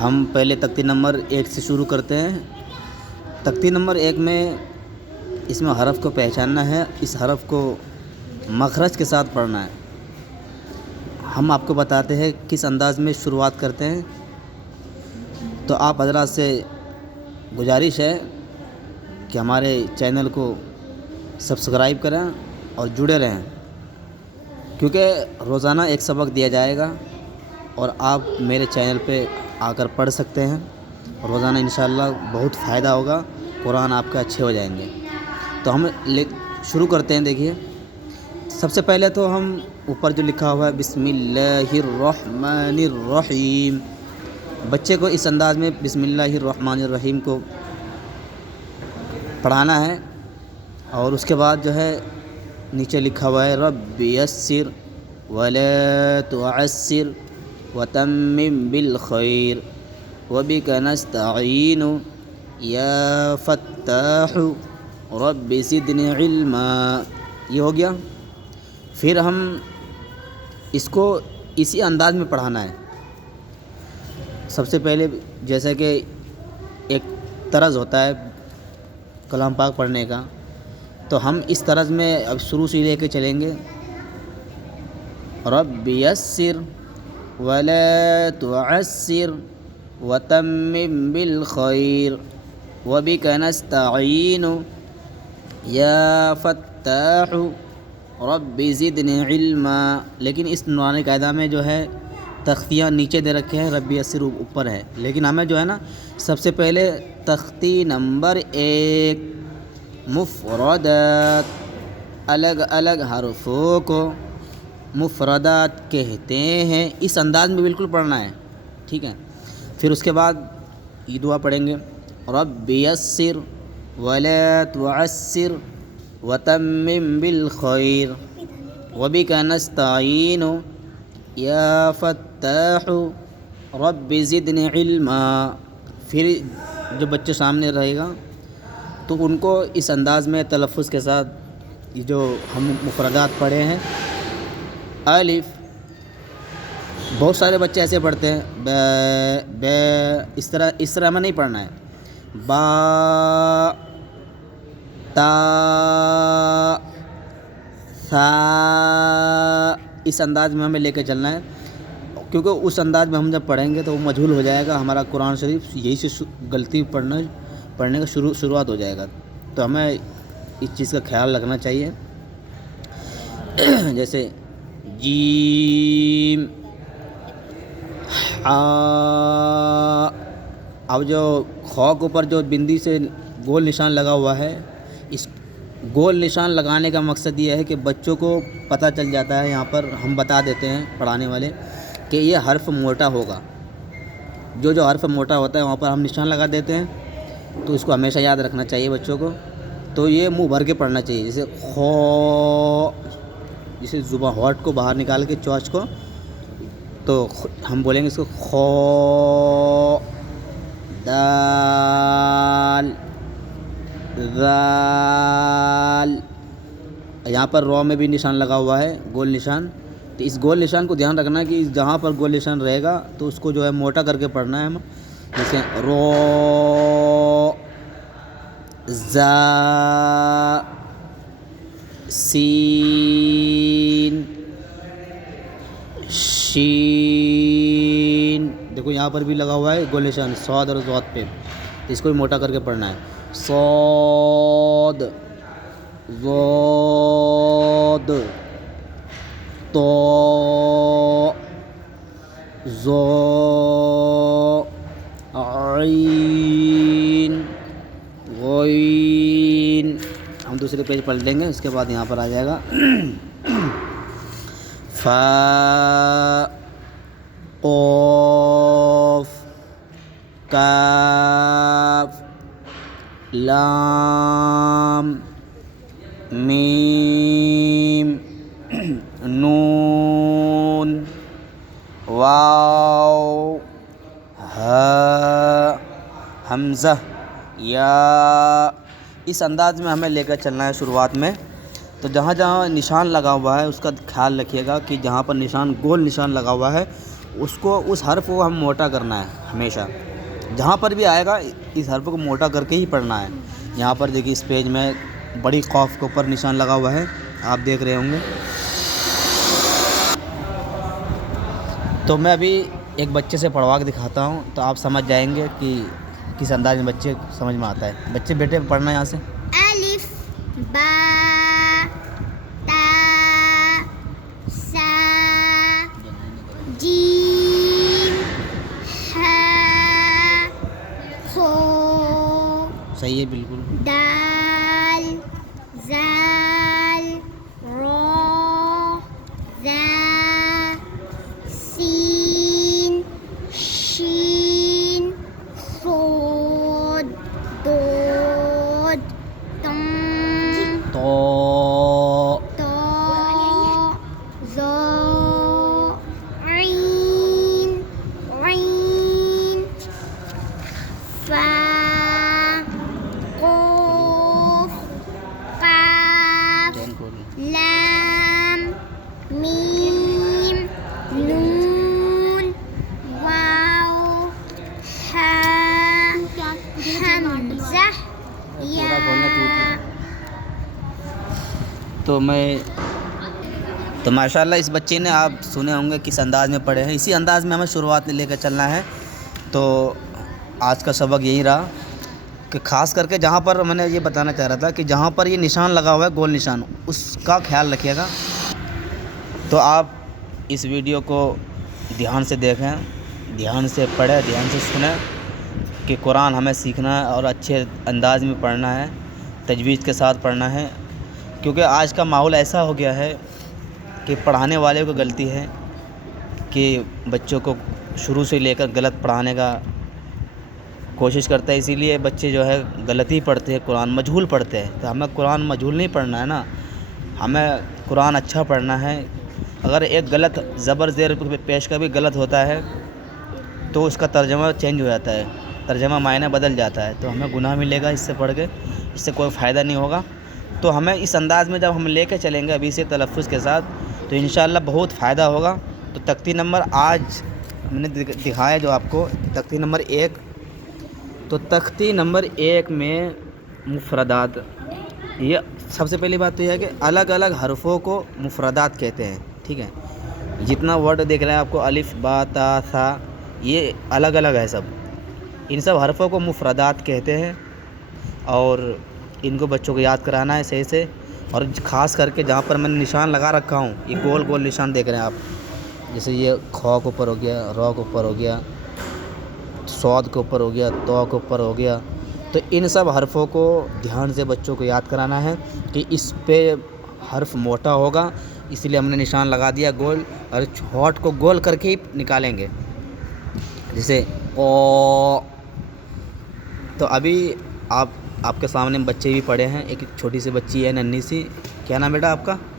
ہم پہلے تختی نمبر 1 سے شروع کرتے ہیں۔ تختی نمبر 1 میں اس میں حرف کو پہچاننا ہے، اس حرف کو مخرج کے ساتھ پڑھنا ہے۔ ہم آپ کو بتاتے ہیں کس انداز میں شروعات کرتے ہیں۔ تو آپ حضرات سے گزارش ہے کہ ہمارے چینل کو سبسکرائب کریں اور جڑے رہیں، کیونکہ روزانہ ایک سبق دیا جائے گا اور آپ میرے چینل پہ آ کر پڑھ سکتے ہیں۔ روزانہ انشاءاللہ بہت فائدہ ہوگا، قرآن آپ کے اچھے ہو جائیں گے۔ تو ہم شروع کرتے ہیں۔ دیکھیے، سب سے پہلے تو ہم اوپر جو لکھا ہوا ہے بسم اللہ الرحمن الرحیم، بچے کو اس انداز میں بسم اللہ الرحمن الرحیم کو پڑھانا ہے۔ اور اس کے بعد جو ہے نیچے لکھا ہوا ہے رب یسر ولا تعسر وتمم بالخیر وبک نستعین یا فتاح رب زدنی علما۔ یہ ہو گیا۔ پھر ہم اس کو اسی انداز میں پڑھانا ہے۔ سب سے پہلے جیسا کہ ایک طرز ہوتا ہے کلام پاک پڑھنے کا، تو ہم اس طرز میں اب شروع سے لے کے چلیں گے۔ رب یسر ولا تعسر وتمم بالخیر وبک نستعین یا فتاح رب زدنی علما۔ لیکن اس نورانی قاعدہ میں جو ہے تختیاں نیچے دے رکھے ہیں، رب یسر اوپر ہے، لیکن ہمیں جو ہے نا سب سے پہلے تختی نمبر 1 مفردات، الگ الگ حرفوں کو مفردات کہتے ہیں، اس انداز میں بالکل پڑھنا ہے، ٹھیک ہے۔ پھر اس کے بعد یہ دعا پڑھیں گے رب یسر ولا تعسر وتمم بالخیر وبک نستعین یا فتاح رب زدنی علما۔ پھر جو بچے سامنے رہے گا تو ان کو اس انداز میں تلفظ کے ساتھ یہ جو ہم مفردات پڑھے ہیں، الف، بہت سارے بچے ایسے پڑھتے ہیں ب اس طرح ہمیں نہیں پڑھنا ہے، با تا ثا، اس انداز میں ہمیں لے کے چلنا ہے، کیونکہ اس انداز میں ہم جب پڑھیں گے تو وہ مجہول ہو جائے گا ہمارا قرآن شریف، یہی سے غلطی پڑھنے کا شروعات ہو جائے گا۔ تو ہمیں اس چیز کا خیال رکھنا چاہیے۔ جیسے جیم، اب جو خاء کے اوپر جو بندی سے گول نشان لگا ہوا ہے، اس گول نشان لگانے کا مقصد یہ ہے کہ بچوں کو پتہ چل جاتا ہے، یہاں پر ہم بتا دیتے ہیں پڑھانے والے کہ یہ حرف موٹا ہوگا، جو حرف موٹا ہوتا ہے وہاں پر ہم نشان لگا دیتے ہیں، تو اس کو ہمیشہ یاد رکھنا چاہیے بچوں کو۔ تو یہ منہ بھر کے پڑھنا چاہیے، جیسے خاء، جسے زبان ہونٹ کو باہر نکال کے چوچ کو، تو ہم بولیں گے اس کو خاء، دال، ذال، یہاں پر رو میں بھی نشان لگا ہوا ہے گول نشان، تو اس گول نشان کو دھیان رکھنا ہے کہ جہاں پر گول نشان رہے گا تو اس کو جو ہے موٹا کر کے پڑھنا ہے ہم، جیسے رو، زا، سین، شین، دیکھو یہاں پر بھی لگا ہوا ہے گول نشان صاد اور ضاد پہ، اس کو بھی موٹا کر کے پڑھنا ہے، صاد، ضاد، طا، ظا، عین، غین۔ ہم دوسرے پیج پڑھ لیں گے، اس کے بعد یہاں پر آ جائے گا فا، قاف، کاف، لام، میم، نون، واو، ہاء، حمزہ، یا، اس انداز میں ہمیں لے کر چلنا ہے شروعات میں۔ تو جہاں جہاں نشان لگا ہوا ہے اس کا خیال رکھیے گا کہ جہاں پر نشان گول نشان لگا ہوا ہے اس حرف کو ہم موٹا کرنا ہے ہمیشہ. جہاں پر بھی آئے گا اس حرف کو موٹا کر کے ہی پڑھنا ہے. یہاں پر دیکھیے اس پیج میں بڑی قاف کے اوپر نشان لگا ہوا ہے, آپ دیکھ رہے ہوں گے. تو میں ابھی ایک بچے سے پڑھوا کے دکھاتا ہوں تو آپ سمجھ جائیں گے کہ کس انداز میں بچے سمجھ میں آتا ہے. بچے بیٹے پڑھنا یہاں سے. الف با تا سا جیم ہا خو. صحیح ہے بالکل. دال زال را زا سین شین صاد داد طا تو زا عین عین فا قاف قاف لام میم نون واو ہا حمزہ یا. تو ماشاءاللہ اس بچے نے آپ سنے ہوں گے کس انداز میں پڑھے ہیں. اسی انداز میں ہمیں شروعات لے کر چلنا ہے. تو آج کا سبق یہی رہا کہ خاص کر کے جہاں پر میں نے یہ بتانا چاہ رہا تھا کہ جہاں پر یہ نشان لگا ہوا ہے گول نشان, اس کا خیال رکھیے گا. تو آپ اس ویڈیو کو دھیان سے دیکھیں, دھیان سے پڑھیں, دھیان سے سنیں کہ قرآن ہمیں سیکھنا ہے اور اچھے انداز میں پڑھنا ہے, تجوید کے ساتھ پڑھنا ہے. کیونکہ آج کا ماحول ایسا ہو گیا ہے کہ پڑھانے والے کو غلطی ہے کہ بچوں کو شروع سے لے کر غلط پڑھانے کا کوشش کرتا ہے. اسی لیے بچے جو ہے غلط ہی پڑھتے ہیں, قرآن مجہول پڑھتے ہیں. تو ہمیں قرآن مجہول نہیں پڑھنا ہے نا, ہمیں قرآن اچھا پڑھنا ہے. اگر ایک غلط زبر زیر پیش کا بھی غلط ہوتا ہے تو اس کا ترجمہ چینج ہو جاتا ہے, ترجمہ معنی بدل جاتا ہے. تو ہمیں گناہ ملے گا اس سے پڑھ کے, اس سے کوئی فائدہ نہیں ہوگا. تو ہمیں اس انداز میں جب ہم لے کے چلیں گے ابھی سے تلفظ کے ساتھ تو انشاءاللہ بہت فائدہ ہوگا. تو تختی نمبر آج ہم نے دکھایا جو آپ کو تختی نمبر 1. تو تختی نمبر 1 میں مفردات, یہ سب سے پہلی بات تو یہ ہے کہ الگ الگ حرفوں کو مفردات کہتے ہیں. ٹھیک ہے, جتنا ورڈ دیکھ رہے ہیں آپ کو الف با تا سا, یہ الگ الگ ہے سب. ان سب حرفوں کو مفردات کہتے ہیں اور ان کو بچوں کو یاد کرانا ہے صحیح سے. اور خاص کر کے جہاں پر میں نے نشان لگا رکھا ہوں, یہ گول گول نشان دیکھ رہے ہیں آپ, جیسے یہ خا کے اوپر ہو گیا, را کے اوپر ہو گیا, صاد کے اوپر ہو گیا, تو کے اوپر ہو گیا. تو ان سب حرفوں کو دھیان سے بچوں کو یاد کرانا ہے کہ اس پہ حرف موٹا ہوگا, اس لیے ہم نے نشان لگا دیا گول, اور ہاٹ کو گول کر کے ہی نکالیں گے, جیسے او. تو ابھی آپ کے سامنے بچے بھی پڑھے ہیں. ایک چھوٹی سی بچی ہے ننھی سی, کیا نام بیٹا آپ کا؟